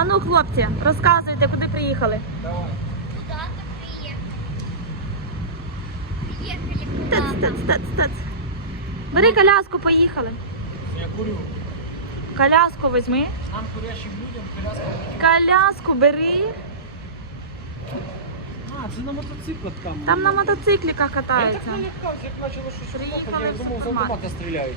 А ну, хлопці, розказуйте, куди приїхали. Давай. Куда-то приехали. Тац. Бери коляску, поїхали. Я курю. Коляску візьми. Нам курящим людям коляска. Коляску бери. А, це на мотоциклах там. Там на мотоцикліках Я так катаються. налякався, як почало щось Приїхали хлопати, я в думав, з супермаркет. автомата стріляють.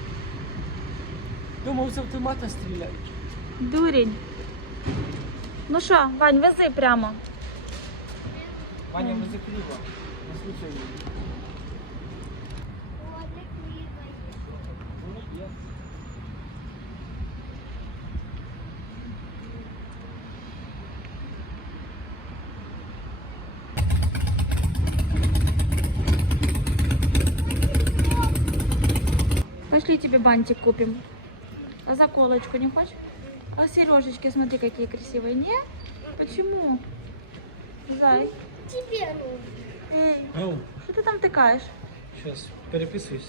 Думав, з автомата стріляють. Дурень. Ну що, Вань, вези прямо. Ваня, ми закрила. На случай. Пошли тебе бантик купим. А заколочку не хочешь? А сережечки, смотри, какие красивые. Не? Почему? Зай. Тебе нужно. Эй, Ау, что ты там тыкаешь? зараз переписуюсь.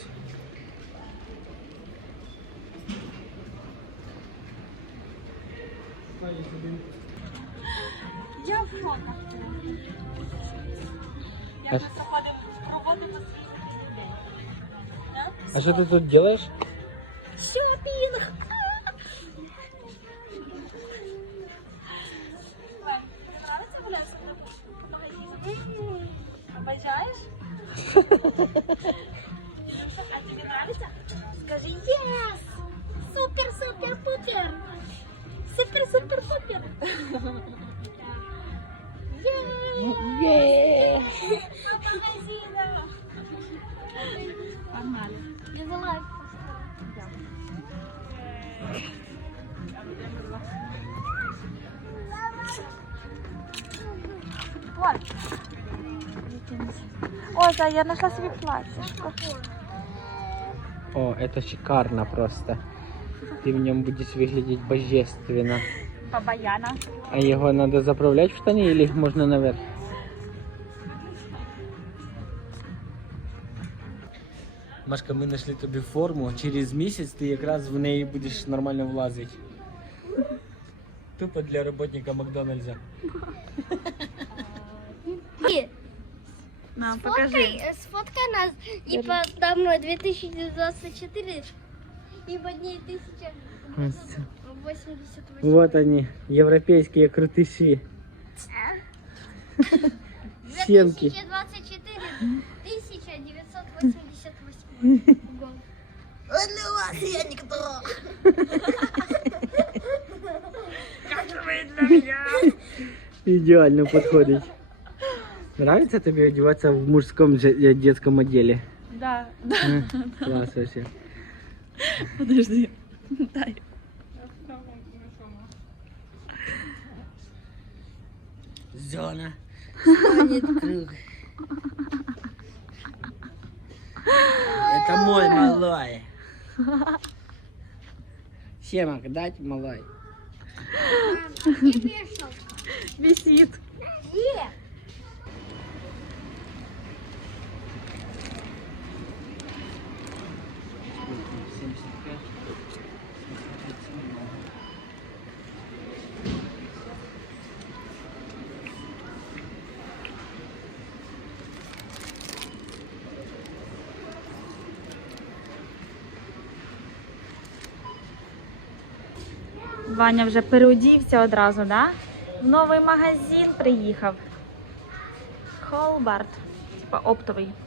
Я в фото. А- проводимо своїх людей. А що ти тут робиш? Шопінг! Нравится гулять со мной по магазину? Обожаешь? А тебе нравится? Скажи yes! Супер, супер, пупер! Супер, супер, пупер! Є! По магазину! Погнали! Я за лайк. Вот. О, Зай, я нашла себе платьишко. О, это шикарно просто. Ты в нем будешь выглядеть божественно. Бабаяна. А его надо заправлять в штаны или можно наверх? Машка, ми знайшли тобі форму. Через місяць ти якраз в неї будеш нормально влазити. Тупо для роботника Макдональдса. На, покажи. Сфоткай нас и подо мной 2024 и под ней 1088. Вот они, европейские крутыши. Семки. 2024 1988 год. Для вас я никто. Как же вы для меня? Идеально подходит. Нравится тебе одеваться в мужском детском отделе? Да. Класс вообще. Подожди. Дай. Зона. Станет круг. Это мой малой. Семок дать малой. Не вешал. Висит. Где? Ваня вже переодівся одразу, да? В новий магазин приїхав. Холбарт. Типа оптовий.